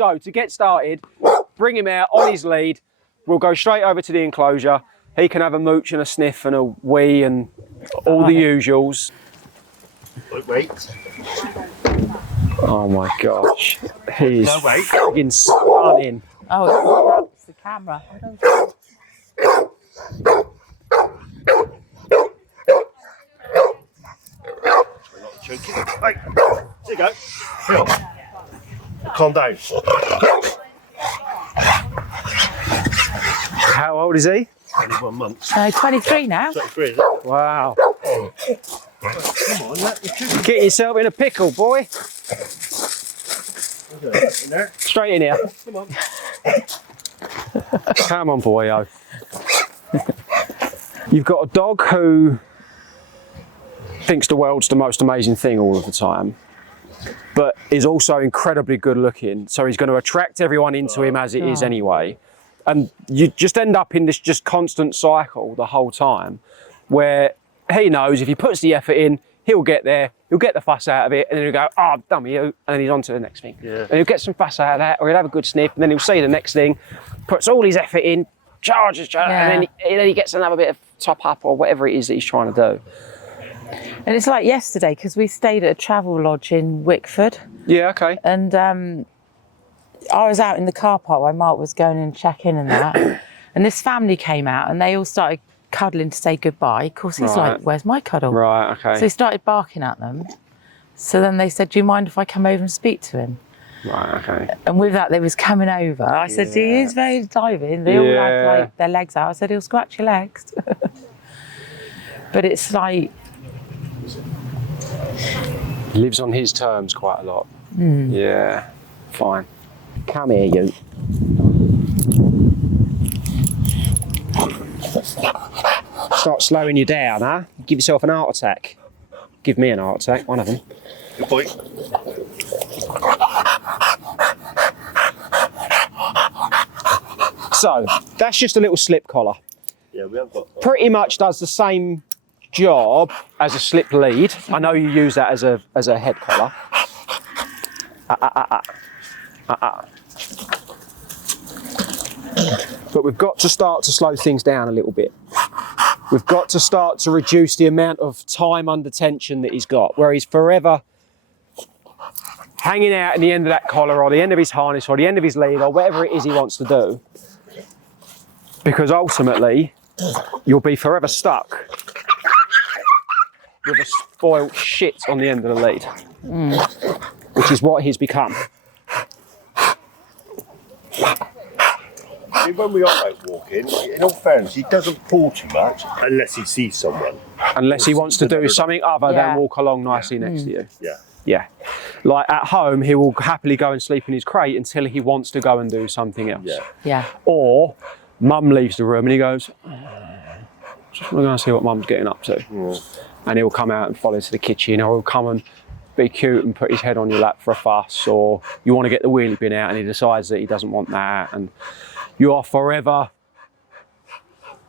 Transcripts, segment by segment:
So to get started, bring him out on his lead. We'll go straight over to the enclosure. He can have a mooch and a sniff and a wee and all the usuals. Wait. Oh my gosh. He's fucking stunning. Oh, it's the camera. Right. There you go. Phil. Calm down. How old is he? 21 months. 23 now. 23, is it? Wow. Come on, let me Get yourself in a pickle, boy. in there. Straight in here. Come on. Come on, boyo. You've got a dog who thinks the world's the most amazing thing all of the time, but is also incredibly good looking. So he's going to attract everyone into him as it is anyway. And you just end up in this just constant cycle the whole time where he knows if he puts the effort in, he'll get there, he'll get the fuss out of it, and then he'll go, oh, I'm done with you, and then he's on to the next thing. Yeah. And he'll get some fuss out of that, or he'll have a good sniff, and then he'll see the next thing, puts all his effort in, charges, and then he gets another bit of top up or whatever it is that he's trying to do. And it's like yesterday, because we stayed at a travel lodge in Wickford. Yeah, okay. And I was out in the car park while Mark was going in check-in and that. And this family came out and they all started cuddling to say goodbye. Of course, he's like, where's my cuddle? Right, okay. So he started barking at them. So then they said, do you mind if I come over and speak to him? Right, okay. And with that, they was coming over. I said, he is very diving. They all had like their legs out. I said, he'll scratch your legs. But it's like... He lives on his terms quite a lot. Yeah, fine. Come here, you. Start slowing you down, huh? Give yourself an heart attack. Give me an heart attack, one of them. Good boy. So, that's just a little slip collar. Yeah, we have got... Pretty much does the same job as a slip lead. I know you use that as a head collar. But we've got to start to slow things down a little bit. We've got to start to reduce the amount of time under tension that he's got, where he's forever hanging out at the end of that collar or the end of his harness or the end of his lead or whatever it is he wants to do. Because ultimately, you'll be forever stuck with a spoiled shit on the end of the lead, which is what he's become. When we are out walking, in all fairness, he doesn't pull too much unless he sees someone. Unless he wants to do something other than walk along nicely next to you. Yeah. Yeah. Like at home, he will happily go and sleep in his crate until he wants to go and do something else. Yeah. Or mum leaves the room and he goes, just want to go and see what mum's getting up to. And he'll come out and follow to the kitchen, or he'll come and be cute and put his head on your lap for a fuss, or you want to get the wheelie bin out and he decides that he doesn't want that, and you are forever...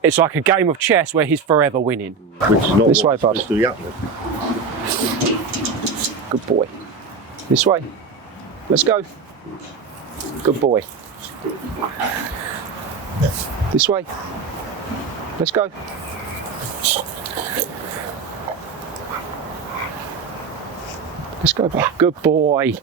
It's like a game of chess where he's forever winning. Which is not this way, bud. To be happening. Good boy. This way. Let's go. Good boy. This way. Let's go. Let's go, bud. Good boy.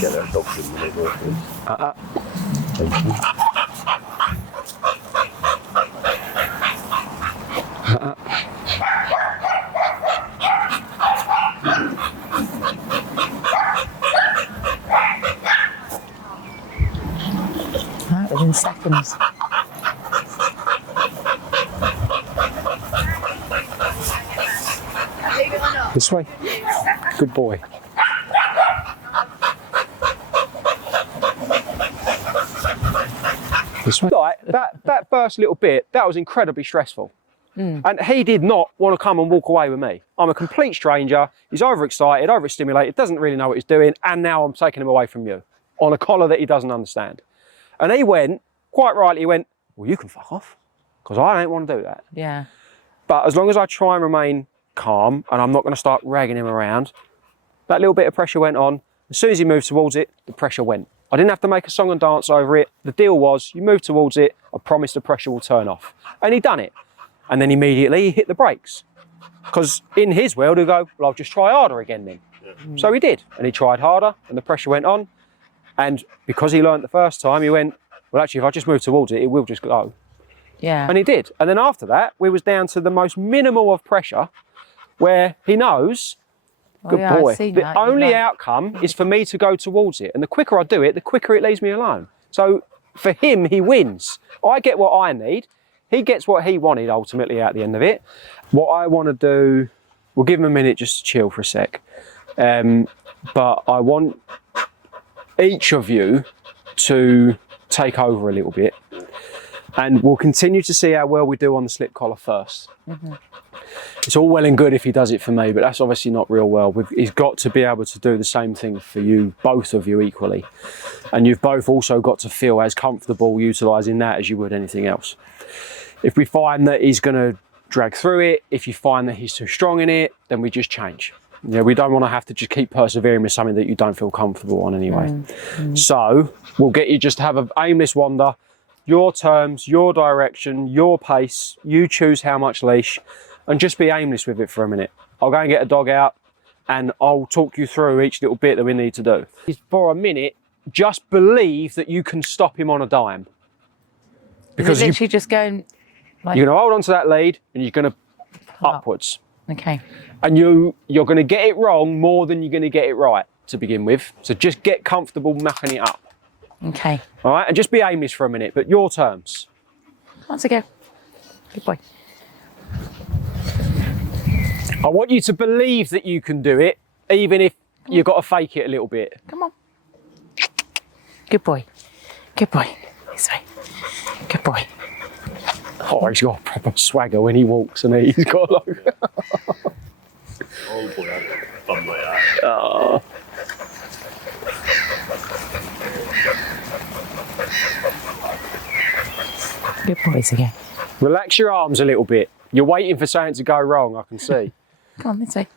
Get our dogs in the neighbourhood. Within seconds. This way. Good boy. This way. Like, that first little bit, that was incredibly stressful. And he did not want to come and walk away with me. I'm a complete stranger. He's overexcited, overstimulated, doesn't really know what he's doing, and now I'm taking him away from you on a collar that he doesn't understand. And he went, quite rightly, he went, well, you can fuck off, because I don't want to do that. Yeah. But as long as I try and remain calm and I'm not going to start ragging him around, that little bit of pressure went on. As soon as he moved towards it, the pressure went. I didn't have to make a song and dance over it. The deal was, you move towards it, I promise the pressure will turn off. And he done it. And then immediately he hit the brakes. Because in his world, he'll go, well, I'll just try harder again then. Yeah. So he did. And he tried harder and the pressure went on. And because he learned the first time, he went, well, actually, if I just move towards it, it will just go. Yeah. And he did. And then after that, we was down to the most minimal of pressure where he knows, good boy, the only outcome is for me to go towards it. And the quicker I do it, the quicker it leaves me alone. So for him, he wins. I get what I need. He gets what he wanted ultimately at the end of it. What I want to do, we'll give him a minute just to chill for a sec. But I want each of you to take over a little bit. And we'll continue to see how well we do on the slip collar first. Mm-hmm. It's all well and good if he does it for me, but that's obviously not real well. He's got to be able to do the same thing for you, both of you equally. And you've both also got to feel as comfortable utilising that as you would anything else. If we find that he's going to drag through it, if you find that he's too strong in it, then we just change. Yeah, we don't want to have to just keep persevering with something that you don't feel comfortable on anyway. Mm-hmm. So we'll get you just to have an aimless wander. Your terms, your direction, your pace, you choose how much leash, and just be aimless with it for a minute. I'll go and get a dog out and I'll talk you through each little bit that we need to do. For a minute, just believe that you can stop him on a dime. Because literally just going like... You're going to hold on to that lead and you're going to upwards. Okay. And you're going to get it wrong more than you're going to get it right to begin with. So just get comfortable mucking it up. Okay. All right, and just be aimless for a minute, but your terms. Once again. Good boy. I want you to believe that you can do it, even if you've got to fake it a little bit. Come on. Good boy. Good boy. This way. Good boy. Oh, he's got a proper swagger when he walks, and he's got like... Oh boy, I've got fun like that. Oh. Good boys again. Relax your arms a little bit. You're waiting for something to go wrong, I can see. Come on, this way.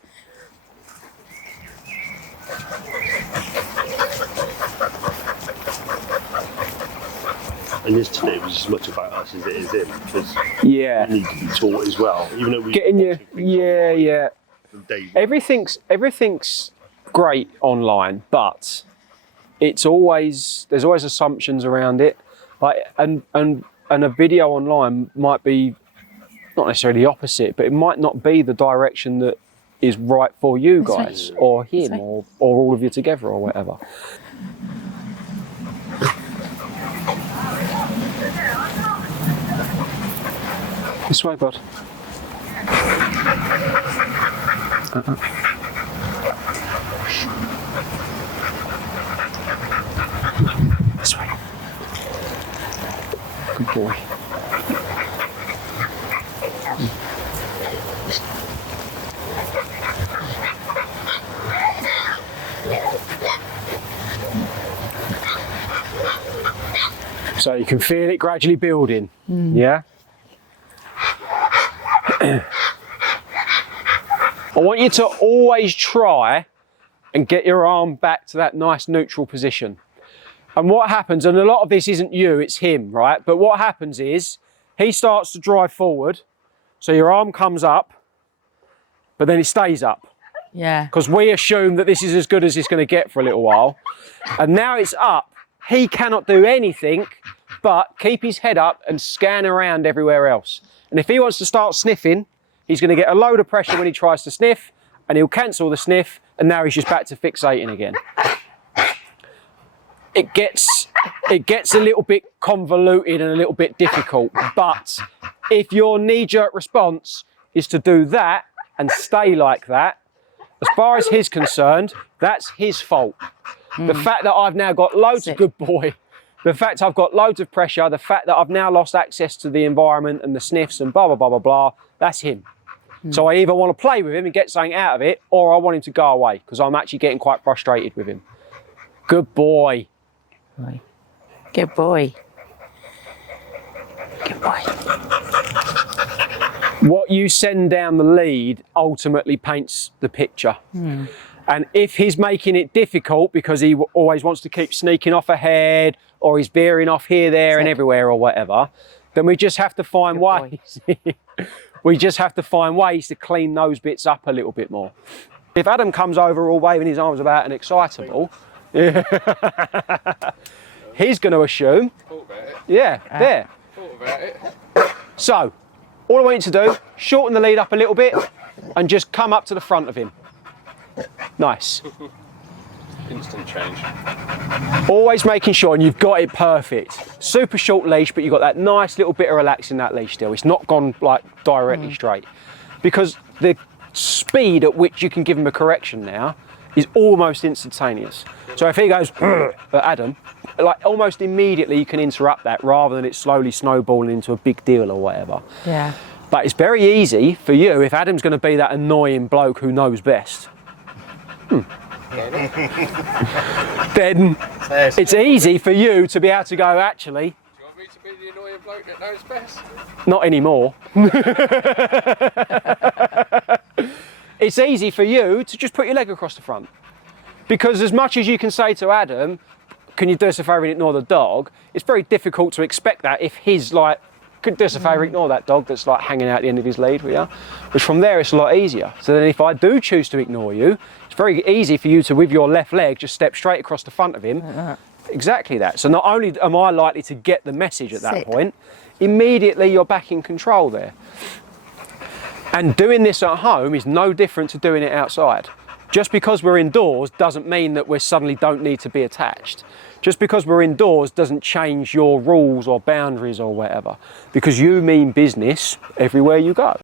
And this today was as much about us as it is him, because yeah, we need to be taught as well. Even though we getting you, yeah. Everything's great online, but it's always there's always assumptions around it. Like and a video online might be not necessarily the opposite, but it might not be the direction that is right for you guys or him or all of you together or whatever. This way, bud. This way. Good boy. So you can feel it gradually building, yeah? I want you to always try and get your arm back to that nice neutral position. And what happens, and a lot of this isn't you, it's him, right? But what happens is he starts to drive forward, so your arm comes up, but then it stays up. Yeah. Because we assume that this is as good as it's going to get for a little while. And now it's up. He cannot do anything but keep his head up and scan around everywhere else. And if he wants to start sniffing, he's going to get a load of pressure when he tries to sniff, and he'll cancel the sniff, and now he's just back to fixating again. It gets a little bit convoluted and a little bit difficult, but if your knee-jerk response is to do that and stay like that, as far as he's concerned, that's his fault. The fact that I've now got loads of good boy, the fact I've got loads of pressure, the fact that I've now lost access to the environment and the sniffs and blah, blah, blah, blah, blah, that's him. So I either want to play with him and get something out of it, or I want him to go away because I'm actually getting quite frustrated with him. Good boy. Right. Good boy. Good boy. What you send down the lead ultimately paints the picture. And if he's making it difficult because he always wants to keep sneaking off ahead, or he's veering off here, there and everywhere or whatever, then we just have to find ways. We just have to find ways to clean those bits up a little bit more. If Adam comes over all waving his arms about and excitable, he's going to assume, yeah, there. So, all I want you to do, shorten the lead up a little bit and just come up to the front of him. Nice. Instant change. Always making sure, and you've got it perfect. Super short leash, but you've got that nice little bit of relax in that leash still. It's not gone like directly straight. Because the speed at which you can give him a correction now is almost instantaneous. So if he goes, at Adam, like almost immediately you can interrupt that rather than it slowly snowballing into a big deal or whatever. Yeah. But it's very easy for you, if Adam's going to be that annoying bloke who knows best, then it's easy for you to be able to go, actually, Do you want me to be the annoying bloke that knows best? not anymore. It's easy for you to just put your leg across the front. Because as much as you can say to Adam, can you do us a favour and ignore the dog, it's very difficult to expect that if he's like, could do us a favour, ignore that dog that's like hanging out at the end of his lead, yeah? Which from there it's a lot easier. So then if I do choose to ignore you, it's very easy for you to, with your left leg, just step straight across the front of him. Exactly that. So not only am I likely to get the message at that Sick. point, immediately you're back in control there. And doing this at home is no different to doing it outside. Just because we're indoors doesn't mean that we suddenly don't need to be attached. Just because we're indoors doesn't change your rules or boundaries or whatever. Because you mean business everywhere you go.